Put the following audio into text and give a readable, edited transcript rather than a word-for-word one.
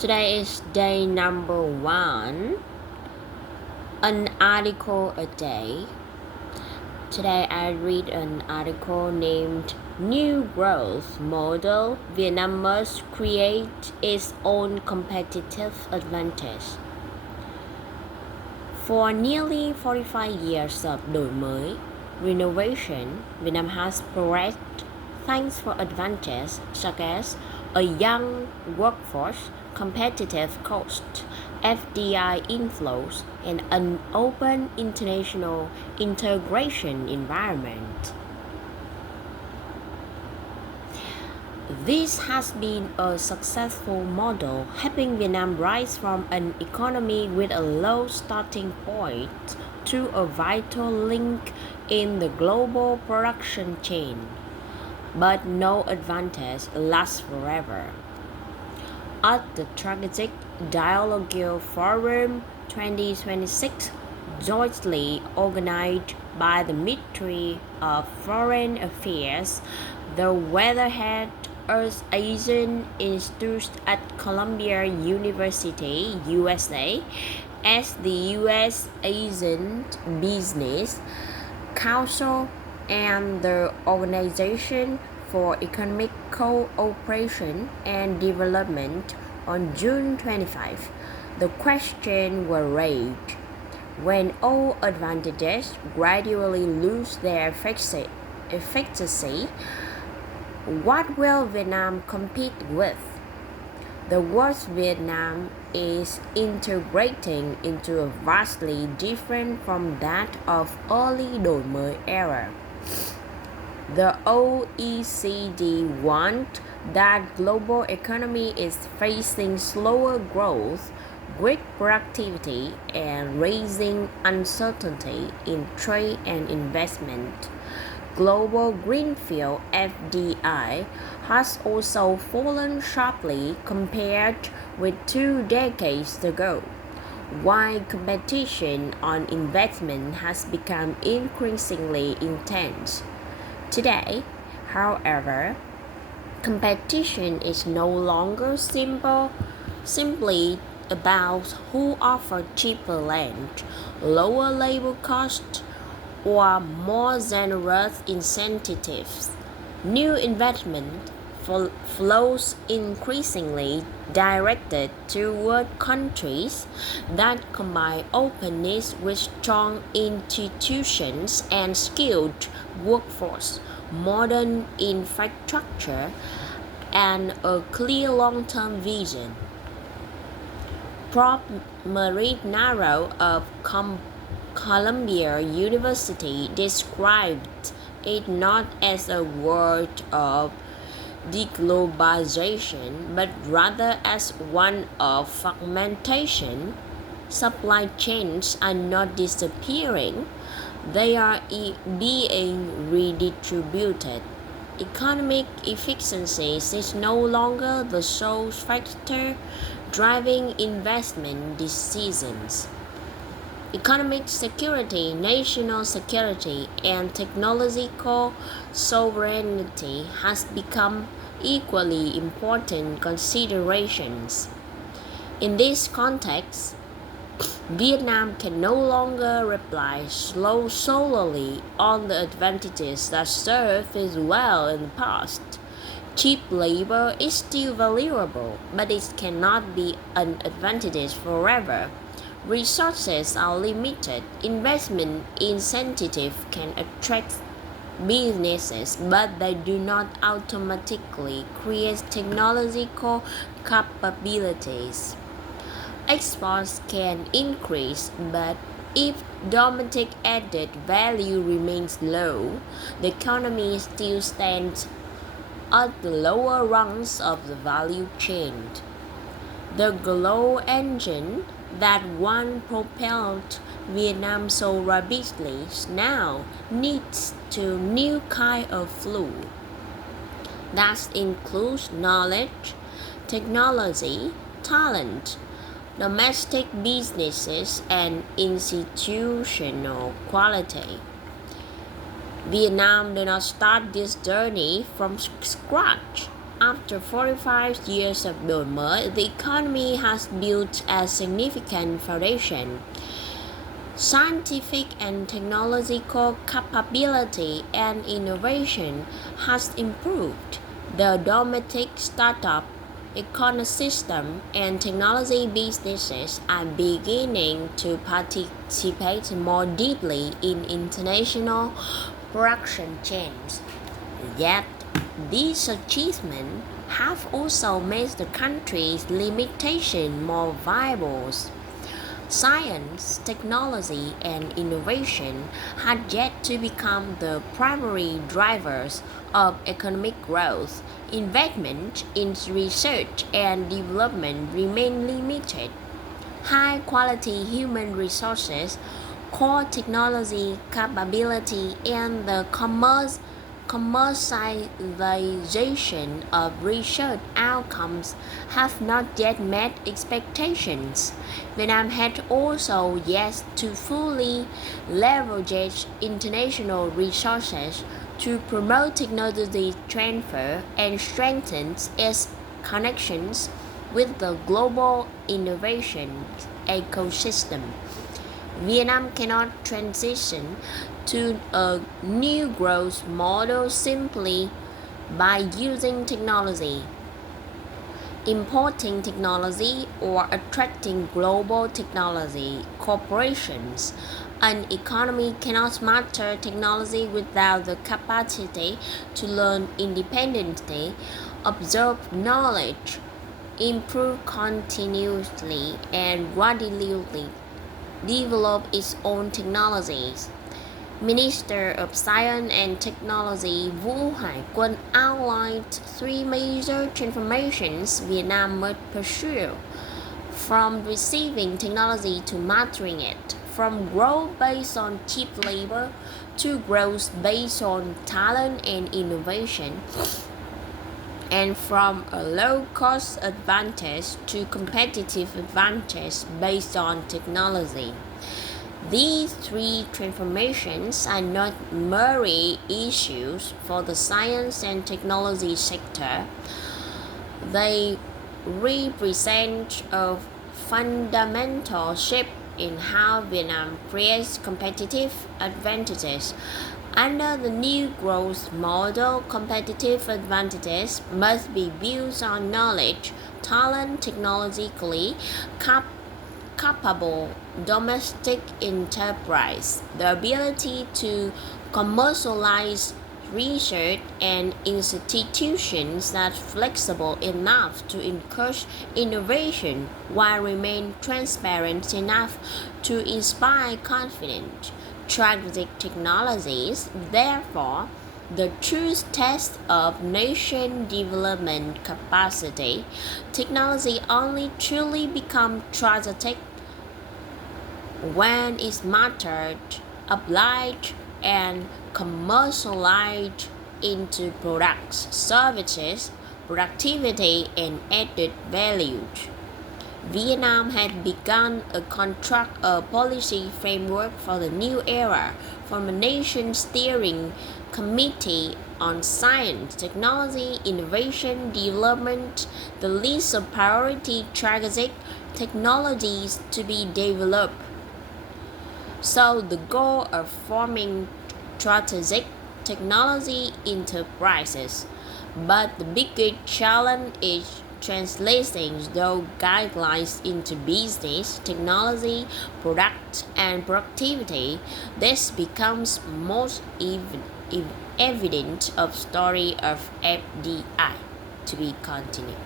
Today is day number 1, an article a day. Today I read an article named New Growth Model Vietnam must create its own competitive advantage. For nearly 45 years of đổi mới, renovation, Vietnam has progressed thanks for advantages such as a young workforce, competitive cost, FDI inflows, and an open international integration environment. This has been a successful model, helping Vietnam rise from an economy with a low starting point to a vital link in the global production chain. But no advantage lasts forever. At the Strategic Dialogue Forum 2026, jointly organized by the Ministry of Foreign Affairs, the Weatherhead Earth Asian Institute at Columbia University, USA, as the U.S. Asian Business Council and the Organization for Economic Cooperation and Development on June 25. The question was raised: when all advantages gradually lose their efficacy, what will Vietnam compete with? The word Vietnam is integrating into a vastly different from that of early đổi mới era. The OECD warned that global economy is facing slower growth, weak productivity, and rising uncertainty in trade and investment. Global greenfield FDI has also fallen sharply compared with 2 decades ago, while competition on investment has become increasingly intense. Today, however, competition is no longer simply about who offers cheaper land, lower labor costs, or more generous incentives. New investment flows increasingly directed toward countries that combine openness with strong institutions and skilled workforce, modern infrastructure, and a clear long-term vision. Prof. Marinaro of Columbia University described it not as a world of deglobalization, but rather as one of fragmentation. Supply chains are not disappearing, they are being redistributed. Economic efficiency is no longer the sole factor driving investment decisions. Economic security, national security, and technological sovereignty has become equally important considerations. In this context, Vietnam can no longer rely solely on the advantages that served it well in the past. Cheap labor is still valuable, but it cannot be an advantage forever. Resources are limited. Investment incentives can attract businesses, but they do not automatically create technological capabilities. Exports can increase, but if domestic added value remains low, the economy still stands at the lower rungs of the value chain. The growth engine that once propelled Vietnam so rapidly now needs a new kind of fuel. That includes knowledge, technology, talent, domestic businesses, and institutional quality. Vietnam did not start this journey from scratch. After 45 years of đổi mới, the economy has built a significant foundation. Scientific and technological capability and innovation has improved. The domestic startup ecosystem and technology businesses are beginning to participate more deeply in international production chains. Yet, these achievements have also made the country's limitations more viable. Science, technology, and innovation had yet to become the primary drivers of economic growth. Investment in research and development remain limited. High quality human resources, core technology capability, and the commercialization of research outcomes have not yet met expectations. Vietnam had also yet to fully leverage international resources to promote technology transfer and strengthen its connections with the global innovation ecosystem. Vietnam cannot transition to a new growth model simply by using technology, importing technology, or attracting global technology corporations. An economy cannot master technology without the capacity to learn independently, absorb knowledge, improve continuously, and gradually develop its own technologies. Minister of Science and Technology Vũ Hải Quân outlined three major transformations Vietnam must pursue: from receiving technology to mastering it, from growth based on cheap labor to growth based on talent and innovation, and from a low-cost advantage to competitive advantage based on technology. These three transformations are not merely issues for the science and technology sector. They represent a fundamental shift in how Vietnam creates competitive advantages. Under the new growth model, competitive advantages must be built on knowledge, talent, technologically capable domestic enterprise, the ability to commercialize research, and institutions that are flexible enough to encourage innovation while remain transparent enough to inspire confidence. Strategic technologies, therefore, the true test of nation development capacity. Technology only truly becomes strategic when it's mastered, applied, and commercialized into products, services, productivity, and added value. Vietnam had begun a policy framework for the new era from a nation steering committee on science, technology, innovation, development, the list of priority strategic technologies to be developed. So the goal of forming strategic technology enterprises. But the biggest challenge is translating those guidelines into business, technology, product, and productivity. This becomes most evident of story of FDI to be continued.